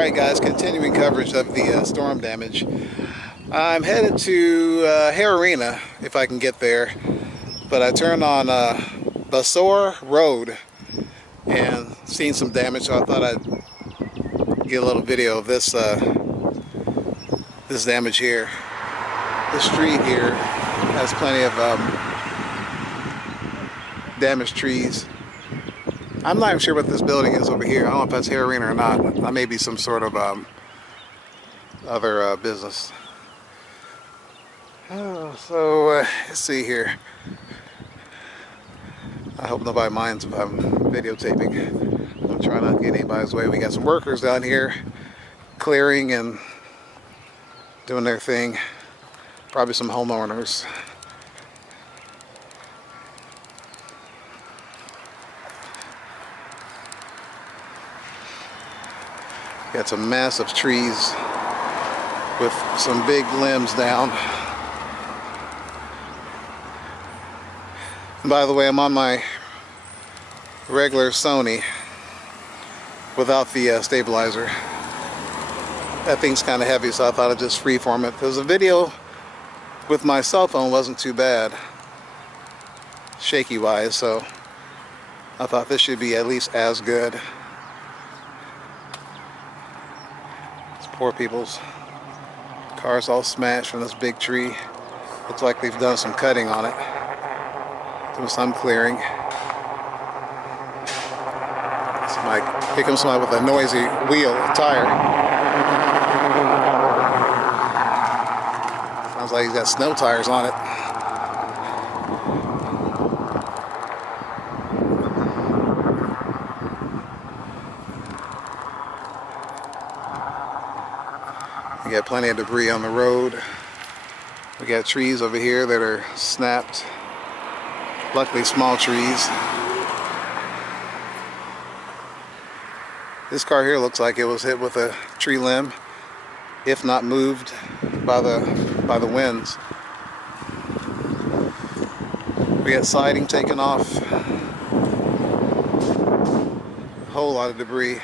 Alright guys, continuing coverage of the storm damage. I'm headed to Hararina, if I can get there, but I turned on Basor Road and seen some damage, so I thought I'd get a little video of this this damage here. This street here has plenty of damaged trees. I'm not even sure what this building is over here. I don't know if that's Hararina or not. That may be some sort of other business. Let's see here. I hope nobody minds if I'm videotaping. I'm trying not to get anybody's way. We got some workers down here clearing and doing their thing. Probably some homeowners. Got some massive trees with some big limbs down. And by the way, I'm on my regular Sony without the stabilizer. That thing's kind of heavy, so I thought I'd just freeform it. Because the video with my cell phone wasn't too bad, shaky wise, so I thought this should be at least as good. Poor people's cars all smashed from this big tree. Looks like they've done some cutting on it. Doing some clearing. Here comes somebody with a noisy wheel, tire. Sounds like he's got snow tires on it. We got plenty of debris on the road. We got trees over here that are snapped. Luckily small trees. This car here looks like it was hit with a tree limb, if not moved by the winds. We got siding taken off. A whole lot of debris.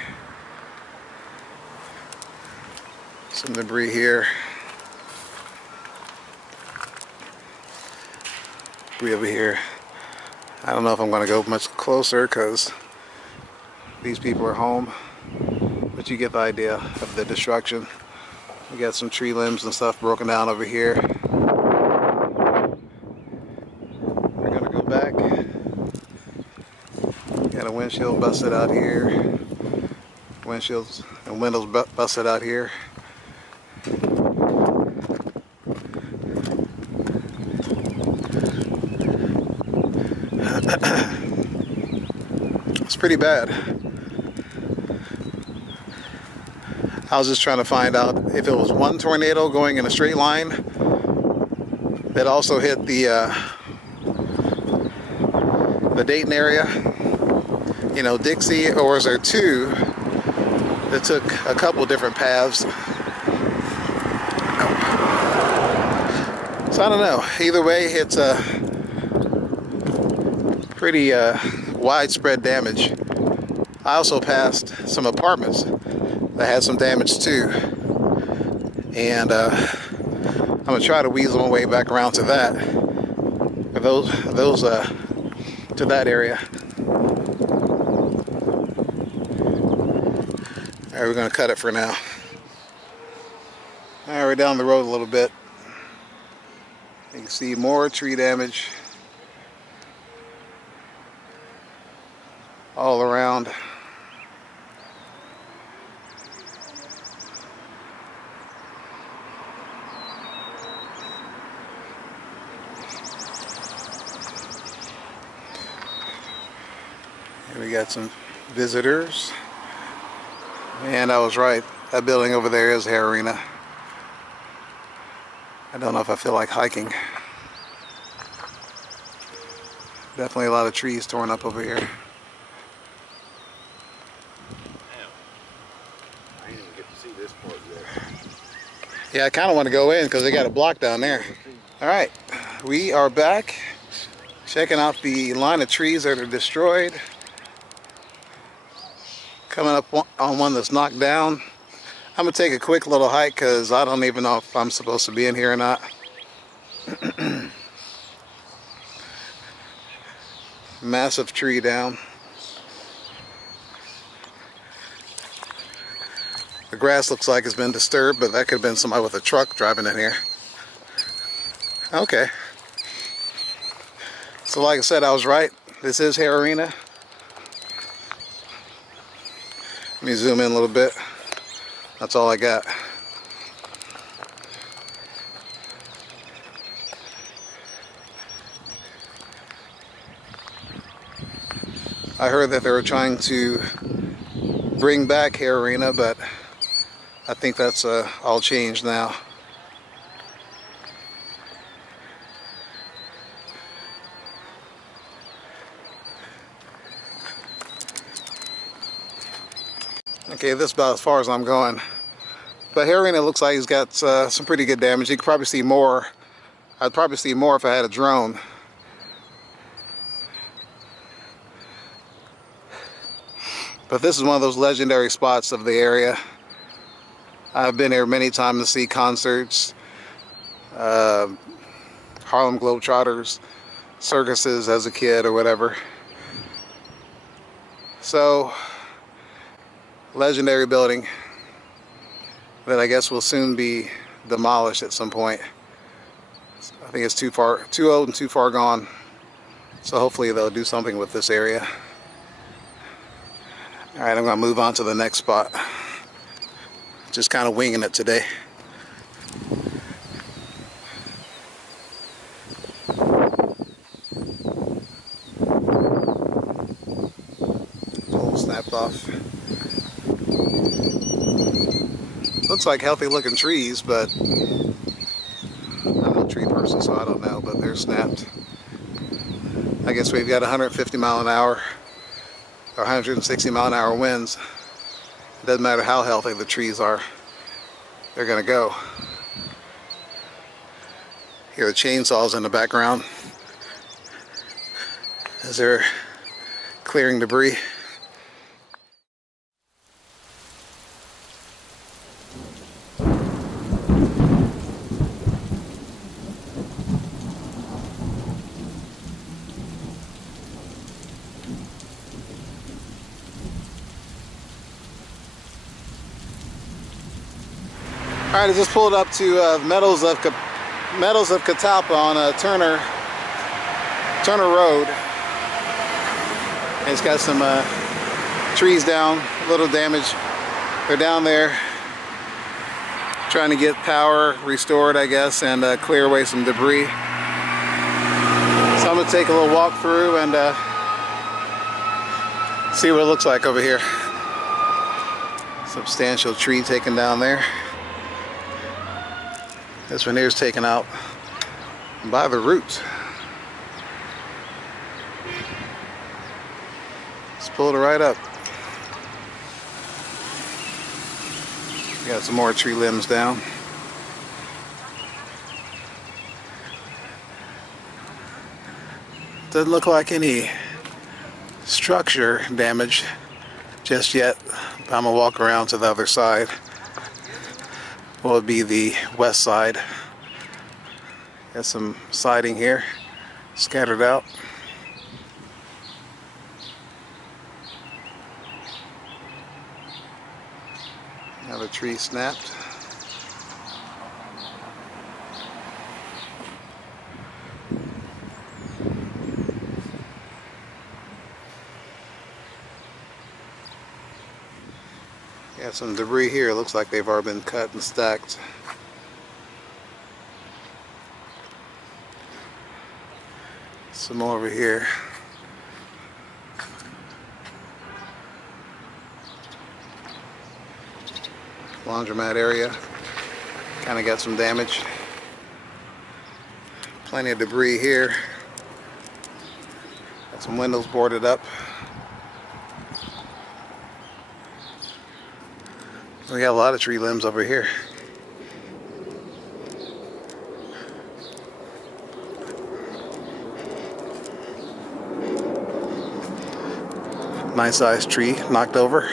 Some debris here. Debris over here. I don't know if I'm going to go much closer because these people are home, but you get the idea of the destruction. We got some tree limbs and stuff broken down over here. We're going to go back. Got a windshield busted out here. Windshields and windows busted out here. It's pretty bad. I was just trying to find out if it was one tornado going in a straight line that also hit the Dayton area, you know, Dixie, or is there two that took a couple different paths? So I don't know. Either way, it's a pretty widespread damage. I also passed some apartments that had some damage too, and I'm gonna try to weasel my way back around to that, or those to that area. All right, we're gonna cut it for now. All right, we're down the road a little bit. You can see more tree damage all around. Here we got some visitors. And I was right. That building over there is Hararina. I don't know if I feel like hiking. Definitely a lot of trees torn up over here. Yeah, I kind of want to go in because they got a block down there. All right, we are back checking out the line of trees that are destroyed. Coming up on one that's knocked down. I'm gonna take a quick little hike because I don't even know if I'm supposed to be in here or not. Massive tree down. The grass looks like it's been disturbed, but that could have been somebody with a truck driving in here. Okay. So like I said, I was right. This is Hare Arena. Let me zoom in a little bit. That's all I got. I heard that they were trying to bring back Hare Arena, but I think that's all changed now. Okay, this is about as far as I'm going. But Hare Arena looks like he's got some pretty good damage. You could probably see more. I'd probably see more if I had a drone. But this is one of those legendary spots of the area. I've been here many times to see concerts, Harlem Globetrotters, circuses as a kid or whatever. So, legendary building that I guess will soon be demolished at some point. I think it's too old and too far gone. So hopefully they'll do something with this area. Alright, I'm going to move on to the next spot. Just kind of winging it today. Pole snapped off. Looks like healthy looking trees, but I'm not a tree person, so I don't know, but they're snapped. I guess we've got 150 mile an hour or 160 mile an hour winds. It doesn't matter how healthy the trees are, they're gonna go. Hear the chainsaws in the background as they're clearing debris. Alright, I just pulled up to Meadows of Catalpa on Turner Road. And it's got some trees down, a little damage. They're down there trying to get power restored, I guess, and clear away some debris. So I'm going to take a little walk through and see what it looks like over here. Substantial tree taken down there. This one here is taken out by the roots. Just pulled it right up. Got some more tree limbs down. Doesn't look like any structure damage just yet. I'm gonna walk around to the other side. Will be the west side. Got some siding here scattered out. Another tree snapped. Got some debris here. Looks like they've already been cut and stacked. Some more over here. Laundromat area. Kind of got some damage. Plenty of debris here. Got some windows boarded up. We got a lot of tree limbs over here. Nice sized tree knocked over.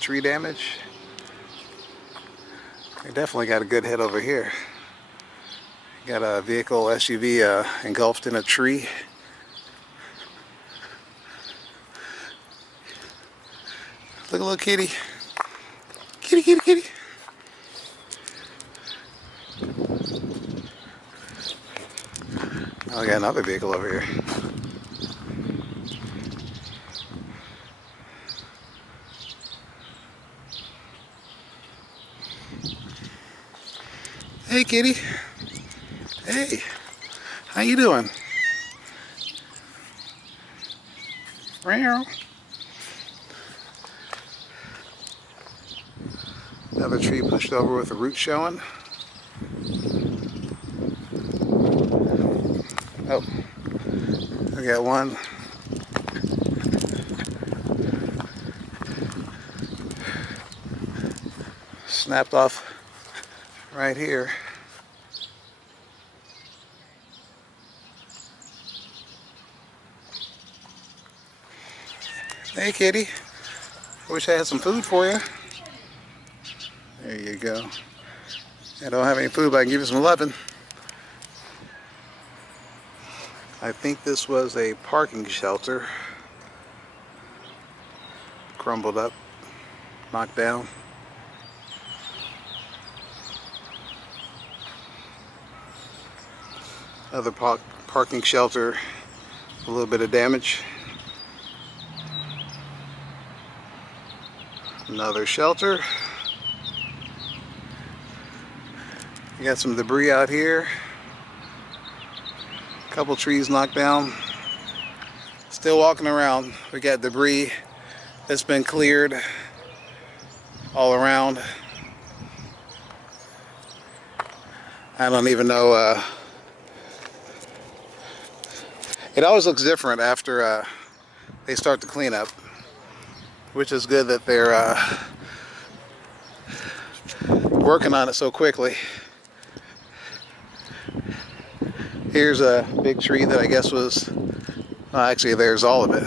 tree damage. They definitely got a good hit over here. Got a vehicle, SUV, engulfed in a tree. Look at little kitty. Kitty, kitty, kitty. Oh, I got another vehicle over here. Hey, kitty. Hey, how you doing? Meow. Another tree pushed over with the roots showing. Oh, I got one. Snapped off right here. Hey, kitty. I wish I had some food for you. There you go. I don't have any food, but I can give you some loving. I think this was a parking shelter. Crumbled up, knocked down. Another parking shelter, a little bit of damage. Another shelter. We got some debris out here. A couple trees knocked down. Still walking around. We got debris that's been cleared all around. I don't even know. It always looks different after they start the cleanup, which is good that they're working on it so quickly. Here's a big tree that I guess was, well, actually there's all of it.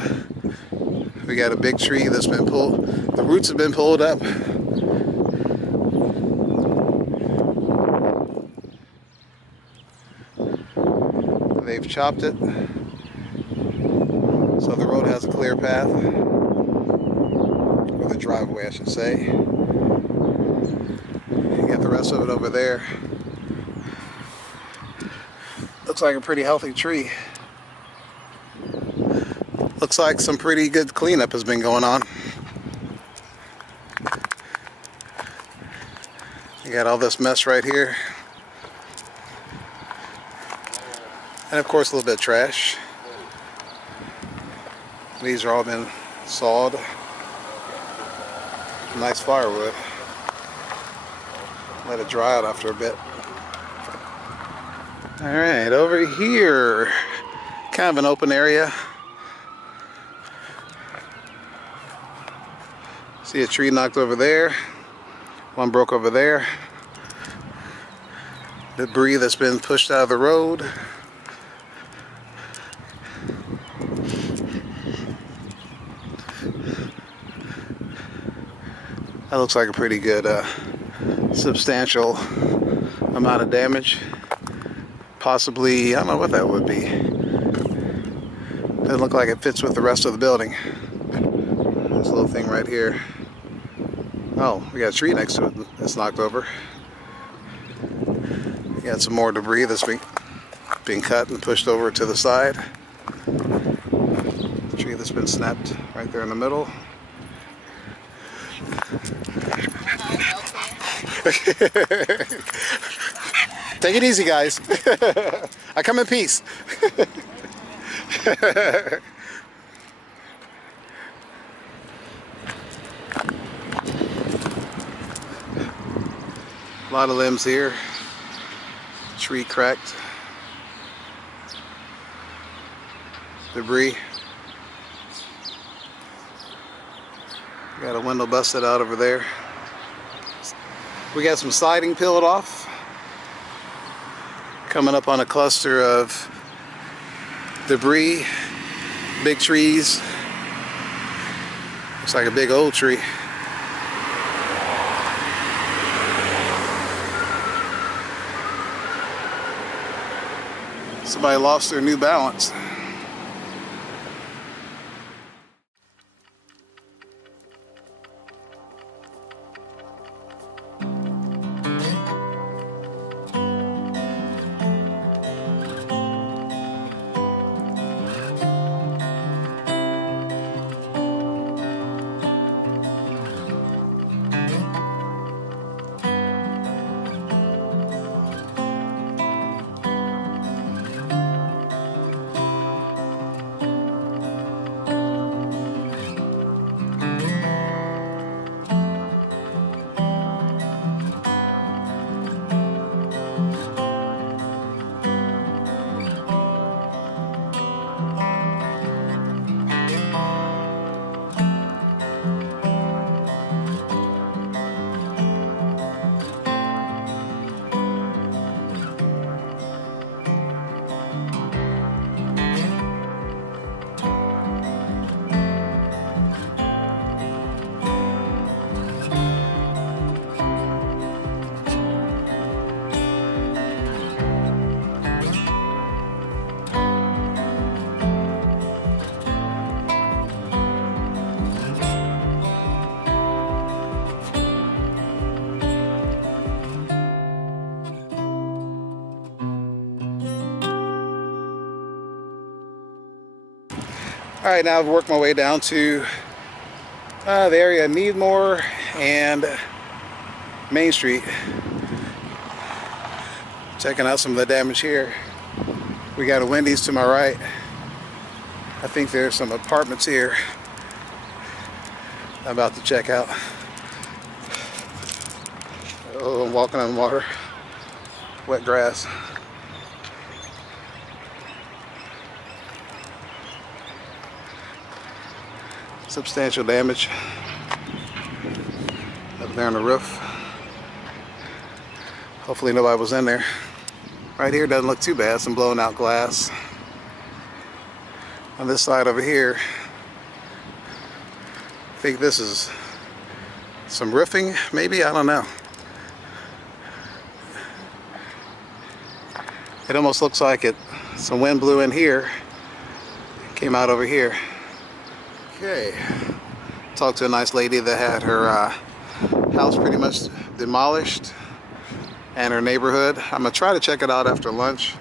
We got a big tree that's been pulled, the roots have been pulled up. They've chopped it, so the road has a clear path, or the driveway I should say. You got the rest of it over there. Looks like a pretty healthy tree. Looks like some pretty good cleanup has been going on. You got all this mess right here. And of course a little bit of trash. These are all been sawed. Nice firewood. Let it dry out after a bit. Alright, over here, kind of an open area. See a tree knocked over there. One broke over there. Debris that's been pushed out of the road. That looks like a pretty good, substantial amount of damage. Possibly, I don't know what that would be. Doesn't look like it fits with the rest of the building. This little thing right here. Oh, we got a tree next to it that's knocked over. We got some more debris that's being cut and pushed over to the side. The tree that's been snapped right there in the middle. Take it easy, guys. I come in peace. A lot of limbs here. Tree cracked. Debris. Got a window busted out over there. We got some siding peeled off. Coming up on a cluster of debris, big trees. Looks like a big old tree. Somebody lost their New Balance. All right, now I've worked my way down to the area of Needmore and Main Street. Checking out some of the damage here. We got a Wendy's to my right. I think there's some apartments here I'm about to check out. Oh, I'm walking on water. Wet grass. Substantial damage up there on the roof. Hopefully nobody was in there. Right here doesn't look too bad, some blown out glass. On this side over here, I think this is some roofing, maybe, I don't know. It almost looks like some wind blew in here, came out over here. Okay, talked to a nice lady that had her house pretty much demolished and her neighborhood. I'm gonna try to check it out after lunch.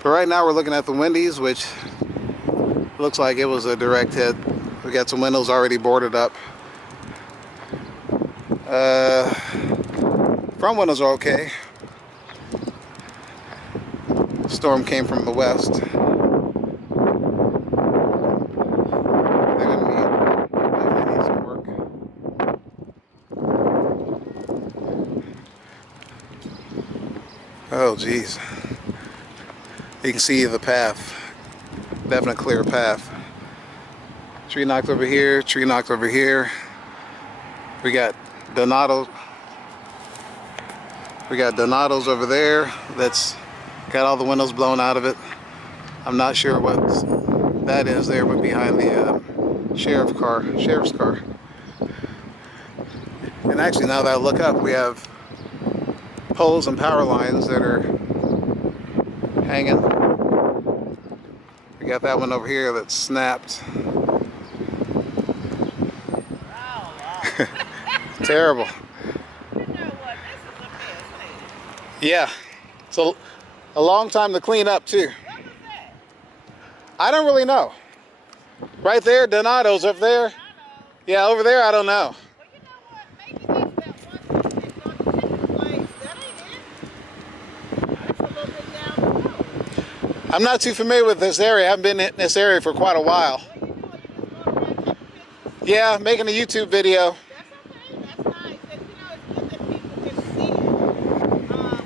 But right now we're looking at the Wendy's, which looks like it was a direct hit. We got some windows already boarded up. Front windows are okay. Storm came from the west. Oh geez, you can see the path, definite clear path. Tree knocked over here, tree knocked over here. We got Donato's over there that's got all the windows blown out of it. I'm not sure what that is there, but behind the sheriff's car. And actually, now that I look up, we have poles and power lines that are hanging. We got that one over here that's snapped. Terrible. You know what? This is a mess. Yeah. So a long time to clean up too. What was that? I don't really know. Right there, Donato's up there. Yeah, over there, I don't know. Well, you know what? Maybe that's that one that's on the chicken place. That ain't it. It's a little bit down the road. I'm not too familiar with this area. I haven't been in this area for quite a while. Well, you know, you just go around taking pictures. Yeah, making a YouTube video. That's okay. That's nice. It's good that people can see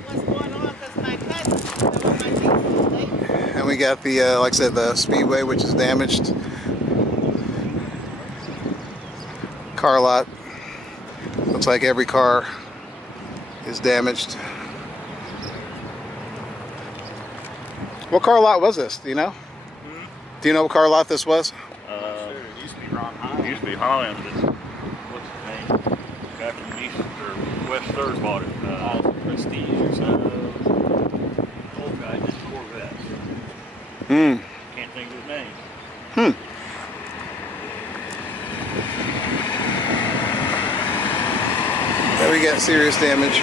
what's going on, because my cousin, so my niece, And we got the, like I said, the speedway, which is damaged. Car lot. Looks like every car is damaged. What car lot was this? Do you know? Do you know what car lot this was? It used to be Ron Hines. It used to be Hines, but what's his name? Guy from East or West Third bought it. Prestige or something. Old guy, just Corvette. Hmm. Can't think of his name. Hmm. Yeah, we got serious damage.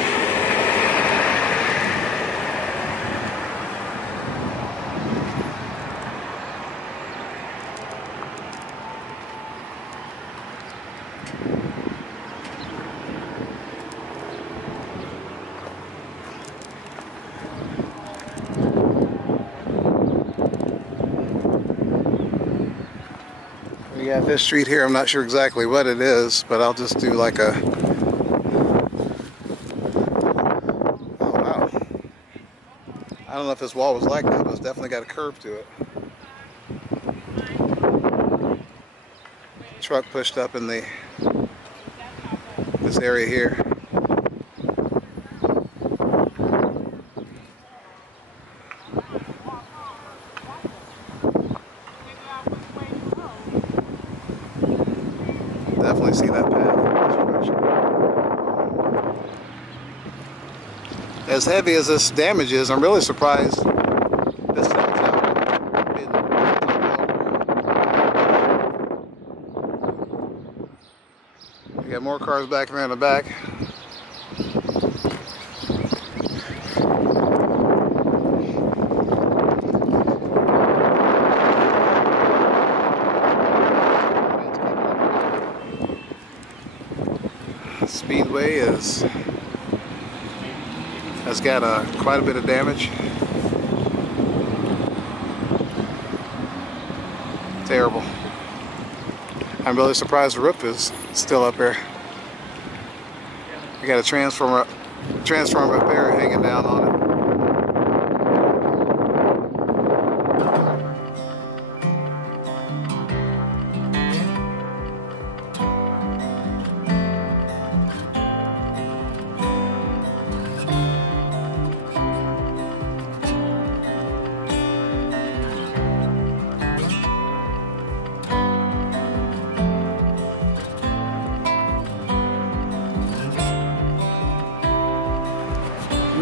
We got this street here. I'm not sure exactly what it is, but I'll just do like a... Oh, wow. I don't know if this wall was like that, but it's definitely got a curve to it. Truck pushed up in this area here. Definitely see that path. As heavy as this damage is, I'm really surprised this thing's not been over. We got more cars back there in the back. Speedway has got quite a bit of damage. Terrible. I'm really surprised the roof is still up there. We got a transformer up there hanging down on it.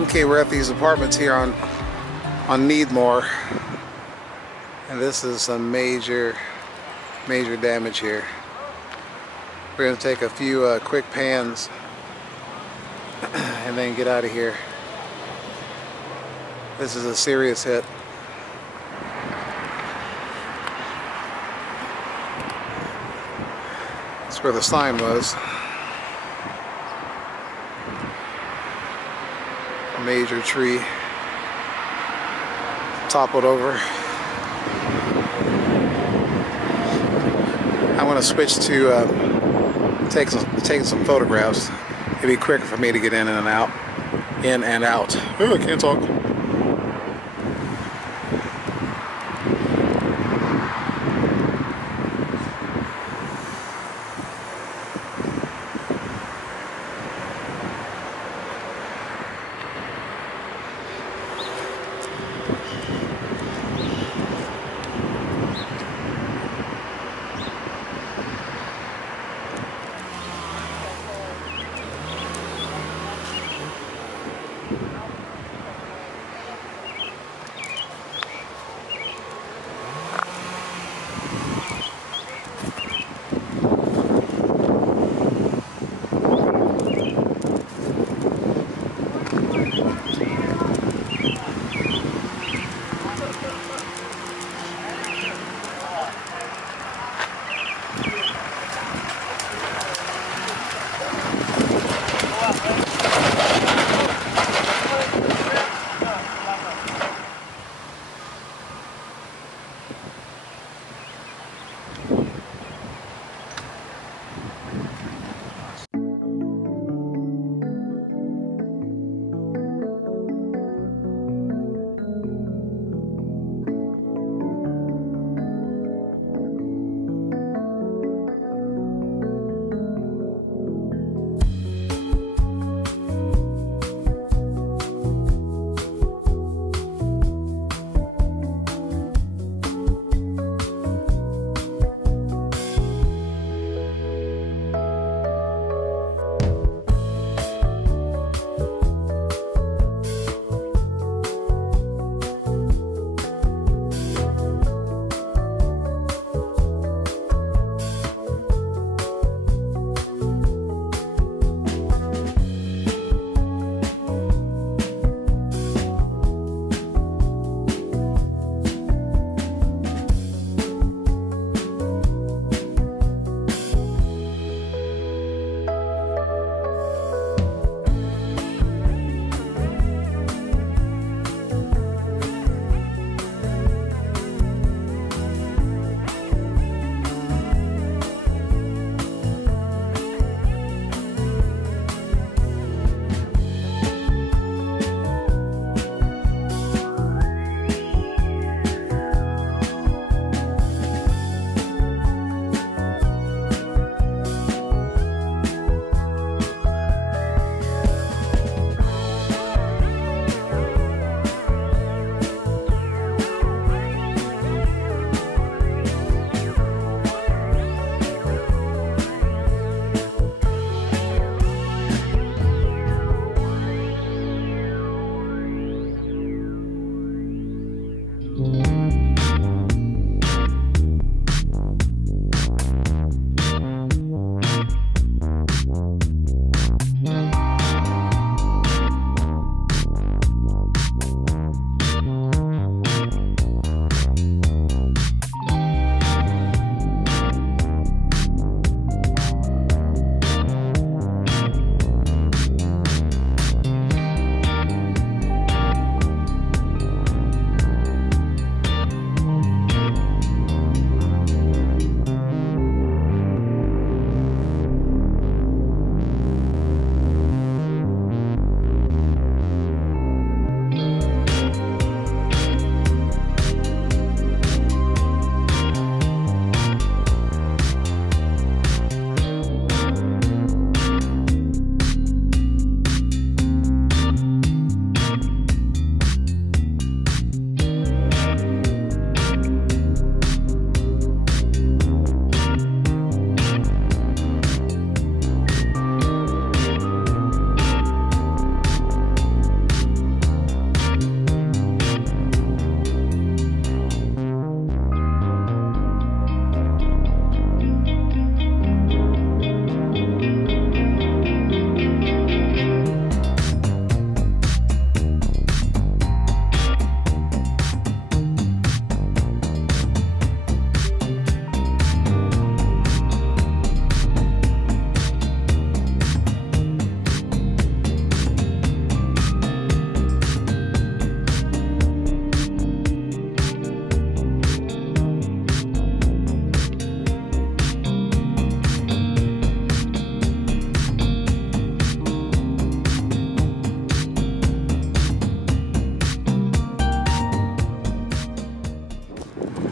Okay, we're at these apartments here on Needmore, and this is some major damage here. We're going to take a few quick pans and then get out of here. This is a serious hit. That's where the sign was. A major tree toppled over. I'm going to switch to taking some photographs. It'd be quicker for me to get in and out. Oh, I can't talk.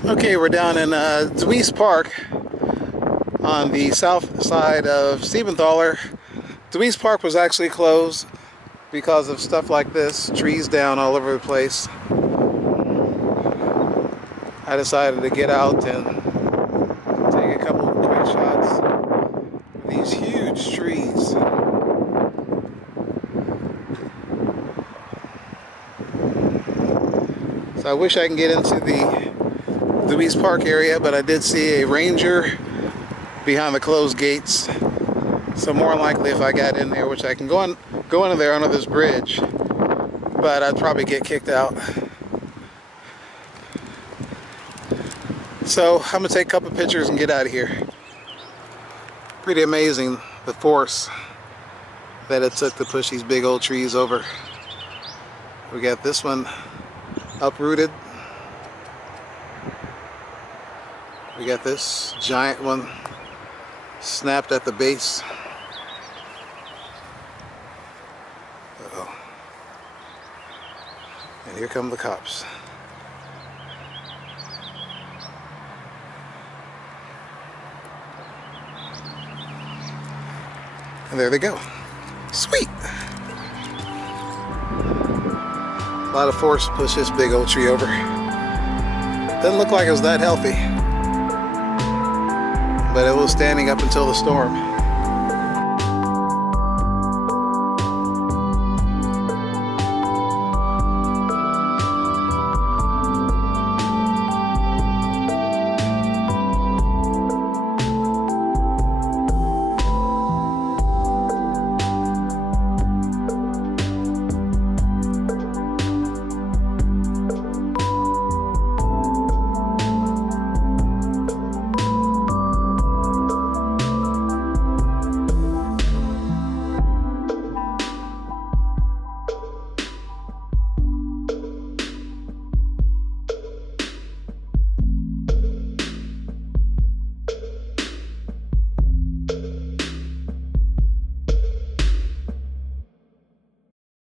Okay, we're down in Dweese Park on the south side of Siebenthaler. Dweese Park was actually closed because of stuff like this, trees down all over the place. I decided to get out and take a couple of quick shots of these huge trees. So I wish I can get into the Dweese Park area, but I did see a ranger behind the closed gates. So more likely if I got in there, which I can go into there under this bridge, but I'd probably get kicked out. So I'm gonna take a couple pictures and get out of here. Pretty amazing the force that it took to push these big old trees over. We got this one uprooted. We got this giant one snapped at the base. Uh-oh. And here come the cops. And there they go. Sweet! A lot of force to push this big old tree over. Doesn't look like it was that healthy, but it was standing up until the storm.